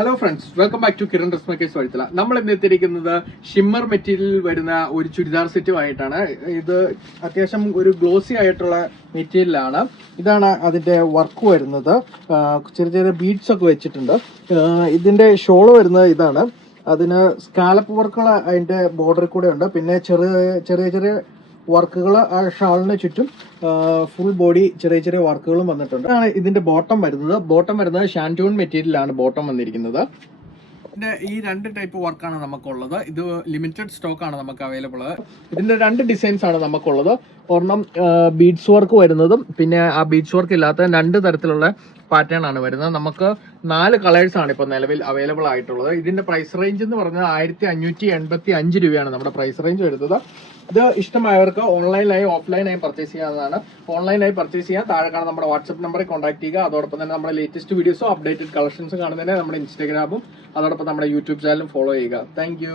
Hello friends, welcome back to Kiran dress makers Vazhithala. നമ്മൾ ഇന്ന് എത്തിയിരിക്കുന്നത് ഷിമ്മർ മെറ്റീരിയൽ വരുന്ന ഒരു ചുരിദാർ സെറ്റുമായിട്ടാണ്. ഇത് അത്യാവശ്യം ഒരു ഗ്ലോസി ആയിട്ടുള്ള മെറ്റീരിയലാണ്. ഇതാണ് അതിന്റെ വർക്ക് വരുന്നത്. ചെറിയ ചെറിയ ബീഡ്സ് ഒക്കെ വെച്ചിട്ടുണ്ട്. ഇതിന്റെ ഷോള് വരുന്നത് ഇതാണ്. അതിന് സ്കാലപ്പ് വർക്കുകൾ അതിന്റെ ബോർഡറിൽ കൂടെ ഉണ്ട്. പിന്നെ ചെറിയ ചെറിയ വർക്കുകൾ ആ ഷാളിന് ചുറ്റും ഫുൾ ബോഡി ചെറിയ ചെറിയ വർക്കുകളും വന്നിട്ടുണ്ട്. ആണ് ഇതിന്റെ ബോട്ടം വരുന്നത് ഷാൻറ്റൂൺ മെറ്റീരിയലാണ് ബോട്ടം വന്നിരിക്കുന്നത്. ഇതിന്റെ ഈ രണ്ട് ടൈപ്പ് വർക്കാണ് നമുക്കുള്ളത്. ഇത് ലിമിറ്റഡ് സ്റ്റോക്ക് ആണ് നമുക്ക് അവൈലബിൾ. ഇതിന്റെ രണ്ട് ഡിസൈൻസ് ആണ് നമുക്കുള്ളത്. ഒരെണ്ണം ബീഡ്സ് വർക്ക് വരുന്നതും പിന്നെ ആ ബീഡ്സ് വർക്ക് ഇല്ലാത്ത രണ്ട് തരത്തിലുള്ള പാറ്റേൺ ആണ് വരുന്നത്. നമുക്ക് 4 കളേഴ്സ് ആണ് ഇപ്പോൾ നിലവിൽ അവൈലബിൾ ആയിട്ടുള്ളത്. ഇതിന്റെ പ്രൈസ് റേഞ്ച് എന്ന് പറഞ്ഞാൽ 1585 രൂപയാണ് നമ്മുടെ പ്രൈസ് റേഞ്ച് വരുന്നത്. ഇത് ഇഷ്ടമായവർക്ക് ഓൺലൈനായി ഓഫ്ലൈനായി പർച്ചേസ് ചെയ്യാവുന്നതാണ്. ഓൺലൈനായി പർച്ചേസ് ചെയ്യാൻ താഴെ കാണുന്ന നമ്മുടെ വാട്സ്ആപ്പ് നമ്പറിൽ കോൺടാക്ട് ചെയ്യുക. അതോടൊപ്പം തന്നെ നമ്മുടെ ലേറ്റസ്റ്റ് വീഡിയോസും അപ്ഡേറ്റഡ് കളക്ഷൻസും കാണുന്നതിന് നമ്മുടെ ഇൻസ്റ്റാഗ്രാമും അതോടൊപ്പം നമ്മുടെ യൂട്യൂബ് ചാനലും ഫോളോ ചെയ്യുക. താങ്ക്